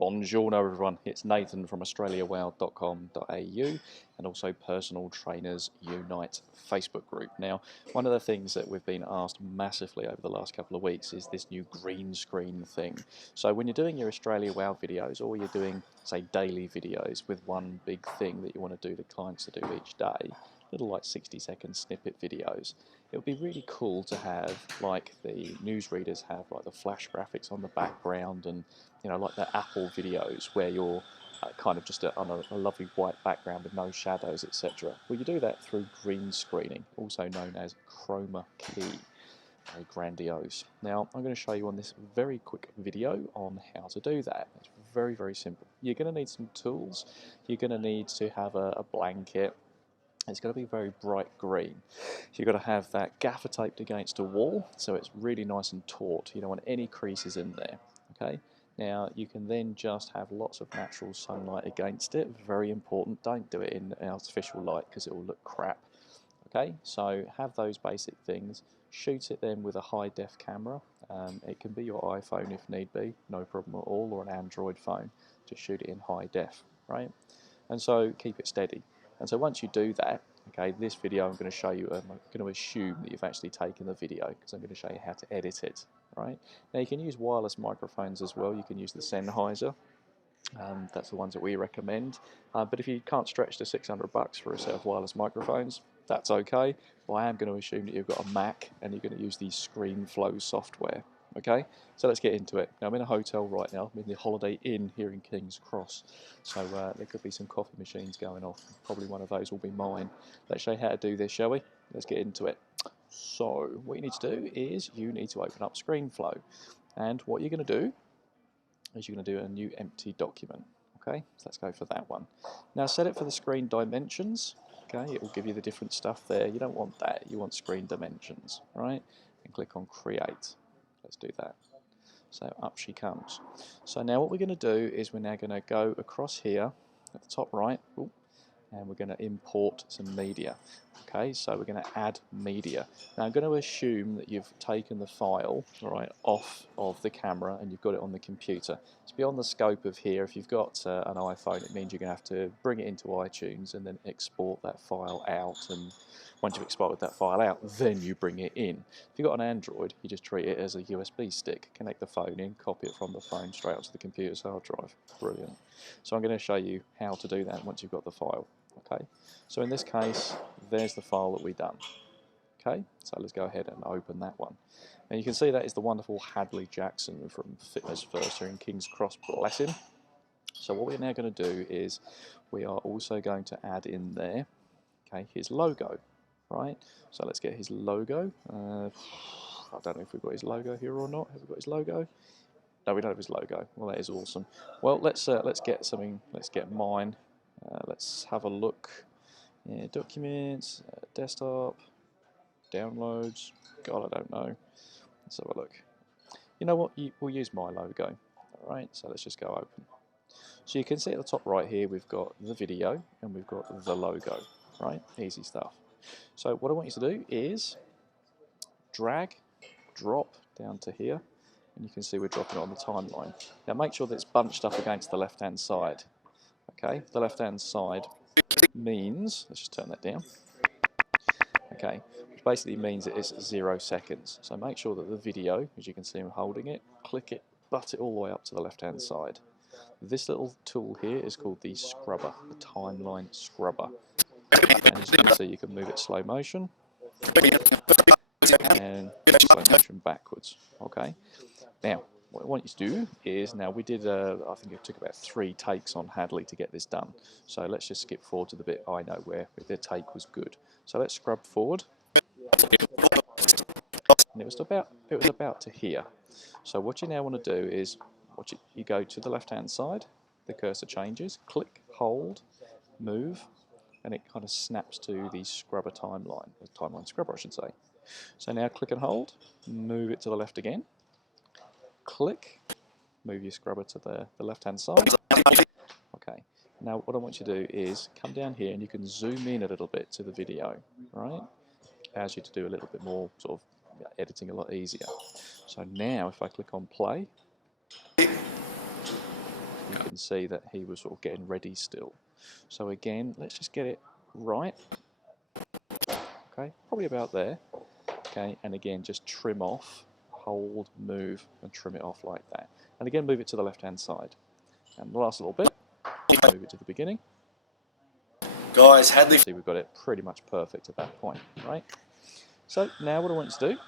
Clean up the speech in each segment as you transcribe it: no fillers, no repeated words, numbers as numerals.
Buongiorno everyone, it's Nathan from australiawow.com.au and also Personal Trainers Unite Facebook group. Now, one of the things that we've been asked massively over the last couple of weeks is this new green screen thing. So when you're doing your Australia Wow videos, or you're doing, say, daily videos with one big thing that you want to do the clients to do each day, little like 60-second snippet videos, it would be really cool to have, like the newsreaders have, like the flash graphics on the background, and like the Apple videos where you're kind of just on a lovely white background with no shadows, etc. Well, you do that through green screening, also known as chroma key. Very grandiose. Now, I'm going to show you on this very quick video on how to do that. It's very, very simple. You're going to need some tools. You're going to need to have a blanket. It's going to be very bright green. You've got to have that gaffer taped against a wall, so it's really nice and taut. You don't want any creases in there. Okay. Now you can then just have lots of natural sunlight against it. Very important. Don't do it in artificial light because it will look crap. Okay. So have those basic things. Shoot it then with a high def camera. It can be your iPhone if need be, no problem at all, or an Android phone. Just shoot it in high def, right? And so keep it steady. And so once you do that, okay, this video I'm going to show you, I'm going to assume that you've actually taken the video because I'm going to show you how to edit it, right? Now you can use wireless microphones as well. You can use the Sennheiser. That's the ones that we recommend. But if you can't stretch to $600 for a set of wireless microphones, that's okay. But I am going to assume that you've got a Mac and you're going to use the ScreenFlow software. Okay, so let's get into it. Now I'm in a hotel right now. I'm in the Holiday Inn here in King's Cross. So there could be some coffee machines going off. Probably one of those will be mine. Let's show you how to do this, shall we? Let's get into it. So what you need to do is you need to open up ScreenFlow. And what you're going to do is you're going to do a new empty document. Okay, so let's go for that one. Now set it for the screen dimensions. Okay, it will give you the different stuff there. You don't want that. You want screen dimensions, right? And click on Create. Let's do that. So up she comes. So now what we're going to do is we're now going to go across here at the top right, and we're going to import some media. Okay, so we're going to add media. Now I'm going to assume that you've taken the file off of the camera and you've got it on the computer. It's beyond the scope of here. If you've got an iPhone, it means you're going to have to bring it into iTunes and then export that file out, and once you've exported that file out, then you bring it in. If you've got an Android, you just treat it as a USB stick. Connect the phone in, copy it from the phone straight onto the computer's hard drive. Brilliant. So I'm going to show you how to do that once you've got the file. Okay, so in this case, there's the file that we've done. Okay, so let's go ahead and open that one. And you can see that is the wonderful Hadley Jackson from Fitness First here in King's Cross, bless him. So what we're now going to do is we are also going to add in there, okay, his logo, right? So let's get his logo. I don't know if we've got his logo here or not. Have we got his logo? No, we don't have his logo. Well, that is awesome. Well, let's get something. Let's get mine. Let's have a look. Yeah, documents, desktop, downloads. God, I don't know. Let's have a look. You know what? We'll use my logo. All right. So let's just go open. So you can see at the top right here, we've got the video and we've got the logo. Right. Easy stuff. So what I want you to do is drag, drop down to here, and you can see we're dropping it on the timeline. Now make sure that it's bunched up against the left-hand side. Okay, the left-hand side means, let's just turn that down. Okay, which basically means that it's 0 seconds. So make sure that the video, as you can see I'm holding it, click it, butt it all the way up to the left-hand side. This little tool here is called the scrubber, the timeline scrubber. And as you can see, you can move it slow motion and slow motion backwards. Okay, now what I want you to do is, now we did, I think it took about 3 takes on Hadley to get this done. So let's just skip forward to the bit I know where the take was good. So let's scrub forward. And it was about to here. So what you now want to do is, you go to the left-hand side, the cursor changes, click, hold, move, and it kind of snaps to the scrubber timeline, the timeline scrubber I should say. So now click and hold, move it to the left again, click, move your scrubber to the left-hand side. Okay, now what I want you to do is come down here and you can zoom in a little bit to the video, right? Allows you to do a little bit more sort of editing a lot easier. So now if I click on play, you can see that he was sort of getting ready still. So again, let's just get it right. Okay, probably about there. Okay, and again, just trim off, hold, move, and trim it off like that. And again, move it to the left-hand side. And the last little bit, move it to the beginning. Guys, Hadley. See, we've got it pretty much perfect at that point, right? So now what I want you to do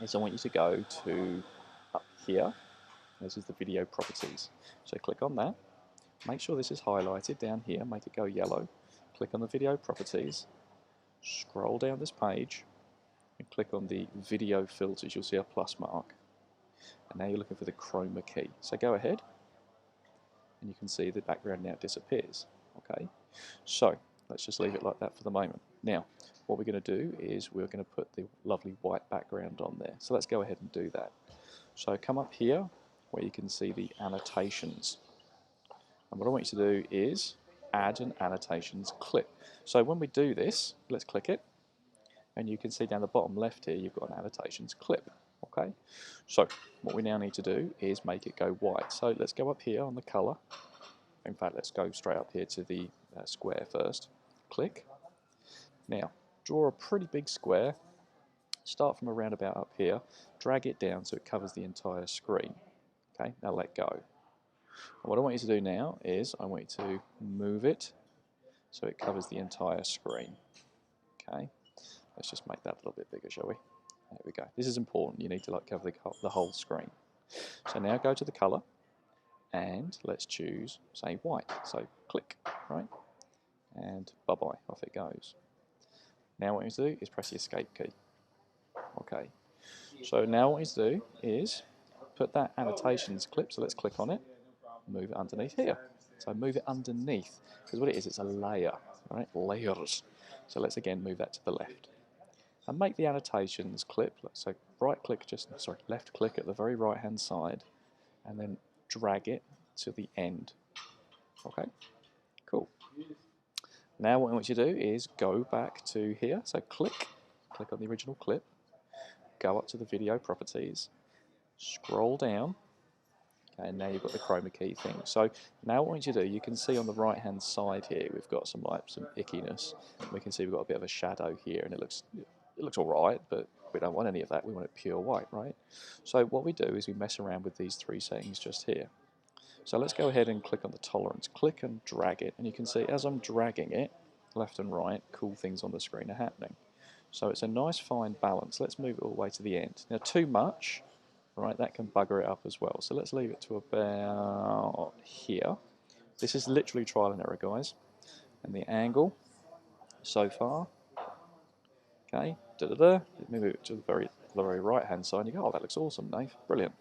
is I want you to go to up here. This is the video properties. So click on that. Make sure this is highlighted down here. Make it go yellow. Click on the video properties. Scroll down this page and click on the video filters. You'll see a plus mark. And now you're looking for the chroma key. So go ahead and you can see the background now disappears. Okay, so let's just leave it like that for the moment. Now, what we're going to do is we're going to put the lovely white background on there. So let's go ahead and do that. So come up here where you can see the annotations. And what I want you to do is add an annotations clip. So when we do this, let's click it. And you can see down the bottom left here, you've got an annotations clip. Okay, so what we now need to do is make it go white. So let's go up here on the color. In fact, let's go straight up here to the square first. Click. Now, draw a pretty big square. Start from around about up here. Drag it down so it covers the entire screen. Okay, now let go. And what I want you to do now is I want you to move it so it covers the entire screen. Okay, let's just make that a little bit bigger, shall we? There we go. This is important. You need to cover the whole screen. So now go to the color and let's choose, say, white. So click, right? And bye-bye, off it goes. Now what you need to do is press the escape key. Okay. So now what you need to do is put that annotations clip, so let's click on it, move it underneath here. So move it underneath, because what it is, it's a layer, right? Layers. So let's again move that to the left. And make the annotations clip, so left click at the very right hand side and then drag it to the end. Okay, cool. Now what I want you to do is go back to here, so click on the original clip, go up to the video properties, scroll down, okay, and now you've got the chroma key thing. So now what I want you to do, you can see on the right hand side here, we've got some ickiness. We can see we've got a bit of a shadow here and it looks all right, but we don't want any of that. We want it pure white, right? So what we do is we mess around with these three settings just here. So let's go ahead and click on the tolerance. Click and drag it, and you can see as I'm dragging it, left and right, cool things on the screen are happening. So it's a nice fine balance. Let's move it all the way to the end. Now too much, right, that can bugger it up as well. So let's leave it to about here. This is literally trial and error, guys. And the angle so far, okay, move it to the very right hand side, and you go, oh, that looks awesome, Dave, brilliant.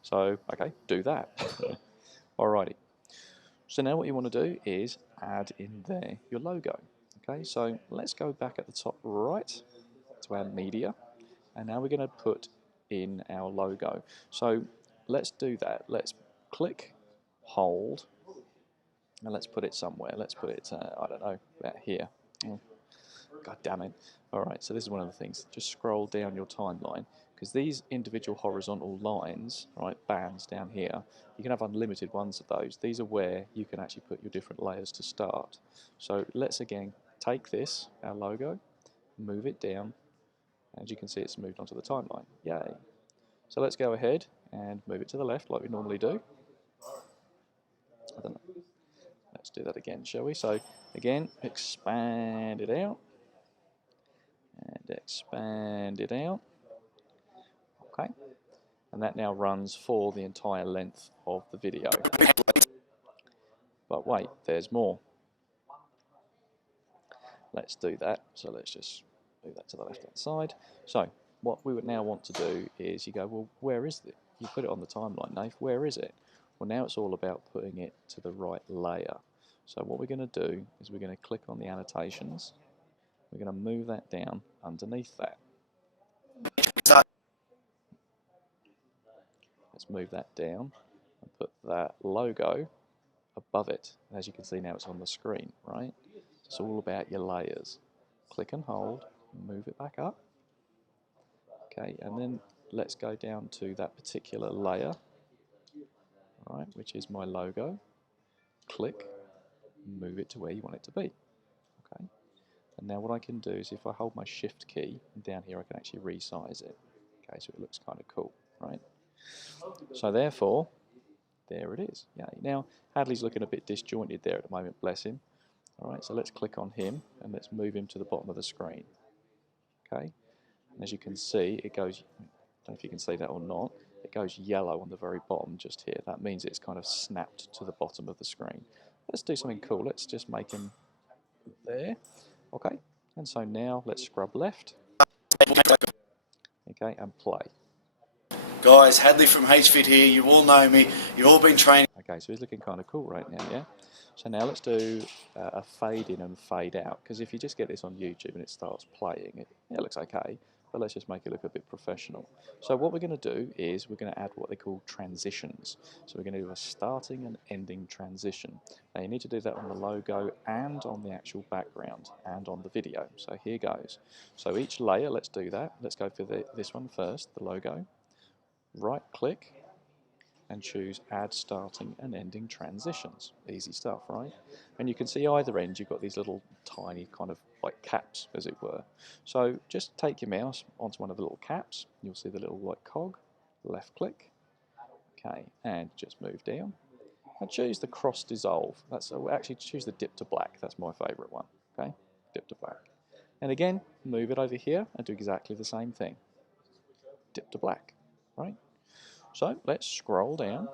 So, okay, do that. Alrighty. So now what you want to do is add in there your logo. Okay, so let's go back at the top right to our media, and now we're going to put in our logo. So let's do that. Let's click, hold, and let's put it somewhere. Let's put it, I don't know, about here. Oh, God damn it. Alright, so this is one of the things. Just scroll down your timeline, because these individual horizontal lines, right, bands down here, you can have unlimited ones of those. These are where you can actually put your different layers to start. So let's again take this, our logo, move it down. As you can see, it's moved onto the timeline. Yay. So let's go ahead and move it to the left like we normally do. I don't know. Let's do that again, shall we? So again, expand it out. And expand it out. Okay. And that now runs for the entire length of the video. But wait, there's more. Let's do that. So let's just move that to the left hand side. So what we would now want to do is you go, well, where is it? You put it on the timeline, Nave, where is it? Well, now it's all about putting it to the right layer. So what we're going to do is we're going to click on the annotations. We're going to move that down underneath that. Let's move that down and put that logo above it. And as you can see now, it's on the screen, right? It's all about your layers. Click and hold, move it back up. Okay, and then let's go down to that particular layer. right, which is my logo. Click, move it to where you want it to be. Okay. And now what I can do is if I hold my shift key down here, I can actually resize it. Okay, so it looks kind of cool, right? So therefore, there it is. Yeah. Now, Hadley's looking a bit disjointed there at the moment, bless him. All right, so let's click on him and let's move him to the bottom of the screen. Okay, and as you can see, it goes, I don't know if you can see that or not, it goes yellow on the very bottom just here. That means it's kind of snapped to the bottom of the screen. Let's do something cool. Let's just make him there. Okay, and so now let's scrub left. Okay, and play. Guys, Hadley from HFit here. You all know me. You've all been training. Okay, so he's looking kind of cool right now, yeah? So now let's do a fade in and fade out, because if you just get this on YouTube and it starts playing, it looks okay, but let's just make it look a bit professional. So what we're going to do is we're going to add what they call transitions. So we're going to do a starting and ending transition. Now you need to do that on the logo and on the actual background and on the video. So here goes. So each layer, let's do that. Let's go for this one first, the logo. Right click and choose add starting and ending transitions. Easy stuff, right? And you can see either end you've got these little tiny kind of like caps, as it were. So just take your mouse onto one of the little caps, you'll see the little white cog, left click, okay, and just move down. And choose the cross dissolve. Actually choose the dip to black, that's my favourite one, okay? Dip to black. And again, move it over here and do exactly the same thing. Dip to black, right? So let's scroll down.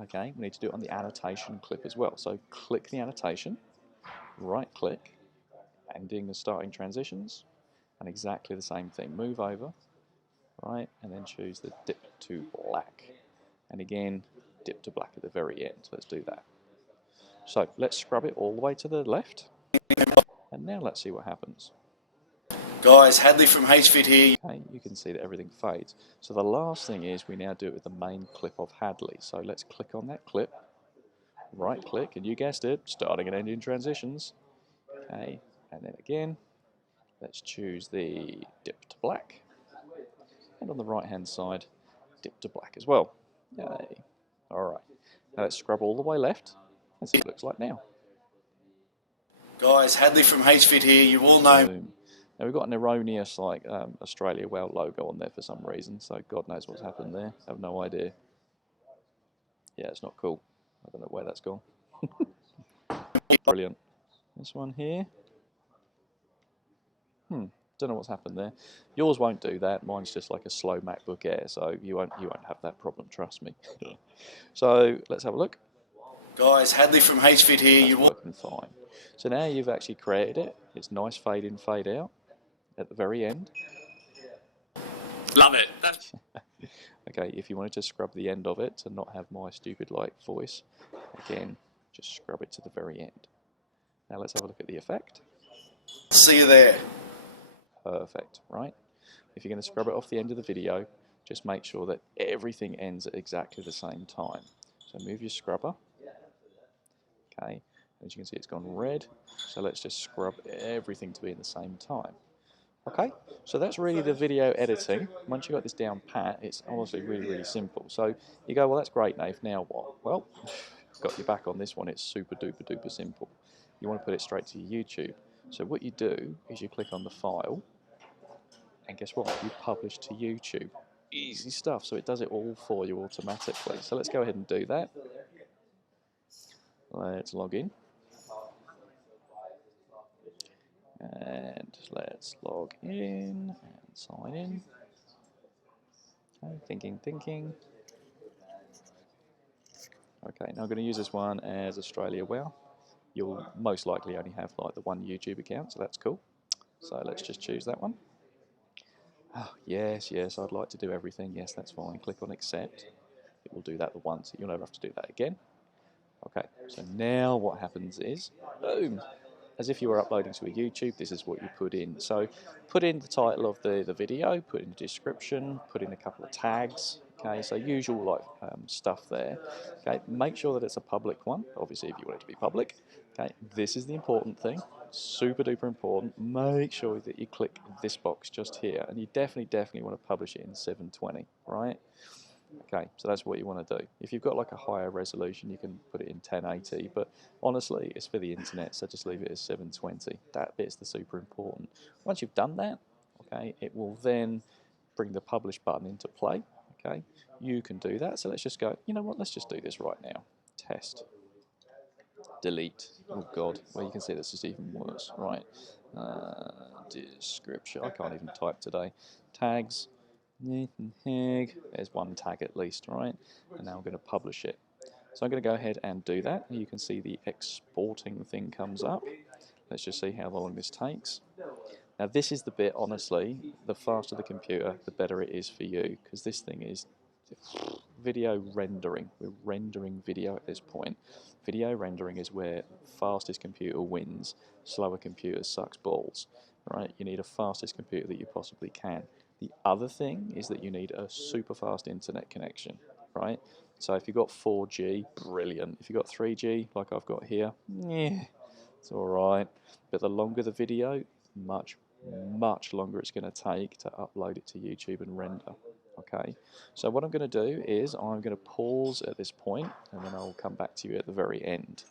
Okay, we need to do it on the annotation clip as well. So click the annotation, right click, ending and starting transitions, and exactly the same thing. Move over, right, and then choose the dip to black. And again, dip to black at the very end. Let's do that. So let's scrub it all the way to the left. And now let's see what happens. Guys, Hadley from HFit here. Okay, you can see that everything fades. So the last thing is we now do it with the main clip of Hadley. So let's click on that clip, right click, and you guessed it, starting and ending transitions. Okay, and then again, let's choose the dip to black. And on the right hand side, dip to black as well. Yay. Alright, now let's scrub all the way left and see what it looks like now. Guys, Hadley from HFit here. You all know. Boom. Now we've got an erroneous like Australia Well logo on there for some reason, so God knows what's happened there. I have no idea. Yeah, it's not cool. I don't know where that's gone. Brilliant. This one here. Don't know what's happened there. Yours won't do that. Mine's just like a slow MacBook Air, so you won't have that problem. Trust me. So let's have a look. Guys, Hadley from HFit here. That's You all. working fine. So now you've actually created it. It's nice fade in, fade out at the very end. Love it. That's Okay, if you wanted to scrub the end of it to not have my stupid like voice, again, just scrub it to the very end. Now let's have a look at the effect. See you there. Perfect, right? If you're going to scrub it off the end of the video, just make sure that everything ends at exactly the same time. So move your scrubber. Okay, as you can see it's gone red, so let's just scrub everything to be in the same time. Okay, so that's really the video editing. Once you've got this down pat, it's honestly really simple. So you go, well that's great Nave, now what? Well, got your back on this one, it's super duper simple. You want to put it straight to your YouTube. So what you do is you click on the file, and guess what? You publish to YouTube. Easy stuff, so it does it all for you automatically. So let's go ahead and do that. Let's log in. And let's log in and sign in. Okay, thinking. Okay, now I'm going to use this one as Australia Well. You'll most likely only have like the one YouTube account, so that's cool. So let's just choose that one. Oh, yes, I'd like to do everything. Yes, that's fine. Click on accept. It will do that the once. You'll never have to do that again. Okay, so now what happens is, boom, as if you were uploading to a YouTube, this is what you put in. So put in the title of the video, put in the description, put in a couple of tags, okay, so usual like stuff there. Okay, make sure that it's a public one, obviously if you want it to be public. Okay, this is the important thing, super duper important. Make sure that you click this box just here, and you definitely want to publish it in 720, right? Okay, so that's what you want to do. If you've got like a higher resolution, you can put it in 1080, but honestly, it's for the internet, so just leave it as 720. That bit's the super important. Once you've done that, okay, it will then bring the publish button into play. Okay, you can do that. So let's just go, you know what, let's just do this right now. Test, delete. Oh God, well, you can see this is even worse. Right, description. I can't even type today. Tags, there's one tag at least, right? And now I'm going to publish it. So I'm going to go ahead and do that. You can see the exporting thing comes up. Let's just see how long this takes. Now this is the bit, honestly, the faster the computer, the better it is for you, because this thing is video rendering. We're rendering video at this point. Video rendering is where fastest computer wins, slower computer sucks balls, right? You need a fastest computer that you possibly can. The other thing is that you need a super fast internet connection, right? So if you've got 4G, brilliant. If you've got 3G, like I've got here, yeah, it's all right. But the longer the video, much longer it's going to take to upload it to YouTube and render. Okay, so what I'm going to do is I'm going to pause at this point and then I'll come back to you at the very end.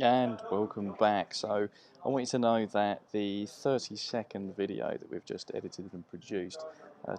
And welcome back. So I want you to know that the 30-second video that we've just edited and produced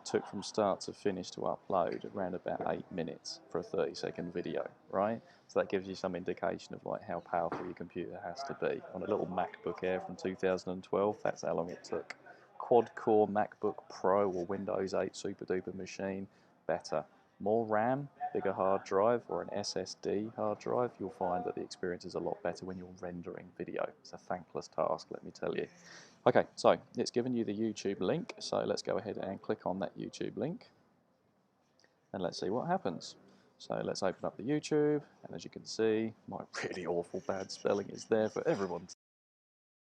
took from start to finish to upload around about 8 minutes for a 30-second video, right? So that gives you some indication of like how powerful your computer has to be. On a little MacBook Air from 2012, that's how long it took. Quad-core MacBook Pro or Windows 8 super duper machine, better. More RAM, bigger hard drive, or an SSD hard drive, you'll find that the experience is a lot better when you're rendering video. It's a thankless task, let me tell you. Okay, so it's given you the YouTube link, so let's go ahead and click on that YouTube link, and let's see what happens. So let's open up the YouTube, and as you can see, my really awful bad spelling is there for everyone